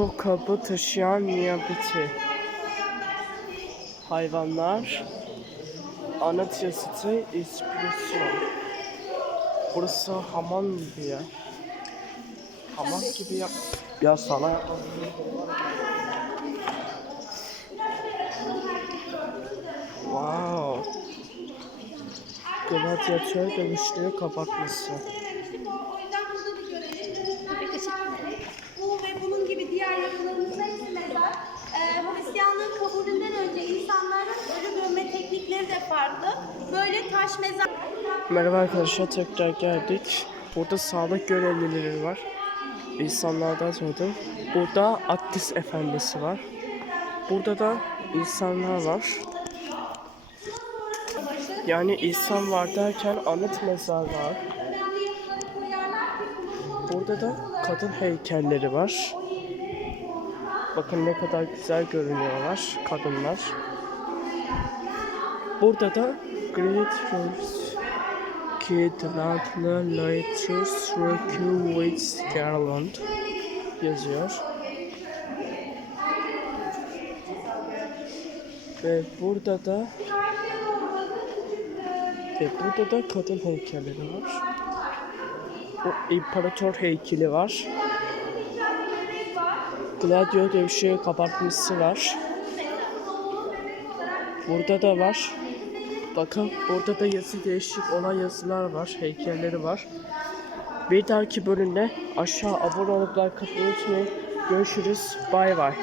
Çok kabı taşıyan niyabeti. Hayvanlar. Anıt yazıtı inspirasyon. Burası hamam gibi ya. Hamam gibi ya. Ya sana yapmam. Wow. Gladyatör dövüşleri kapatması. Farklı. Böyle taş mezar... Merhaba arkadaşlar tekrar geldik. Burada sağlık görevlileri var. İnsanlardan sordum. Burada Attis Efendisi var. Burada da insanlar var. Yani insan var derken anıt mezar var. Burada da kadın heykelleri var. Bakın ne kadar güzel görünüyorlar kadınlar. Burada da Great Rose Kidlatlı Lighters Rescue with Garland yazıyor. Ve burada da ve burada da kadın heykelleri var. O imparator heykeli var. Gladio dövüşü kabartması var. Burada da var. Bakın burada da yazı değişik olan yazılar var. Heykelleri var. Bir dahaki bölümde aşağı abone olup like atmayı unutmayın. Görüşürüz. Bay bay.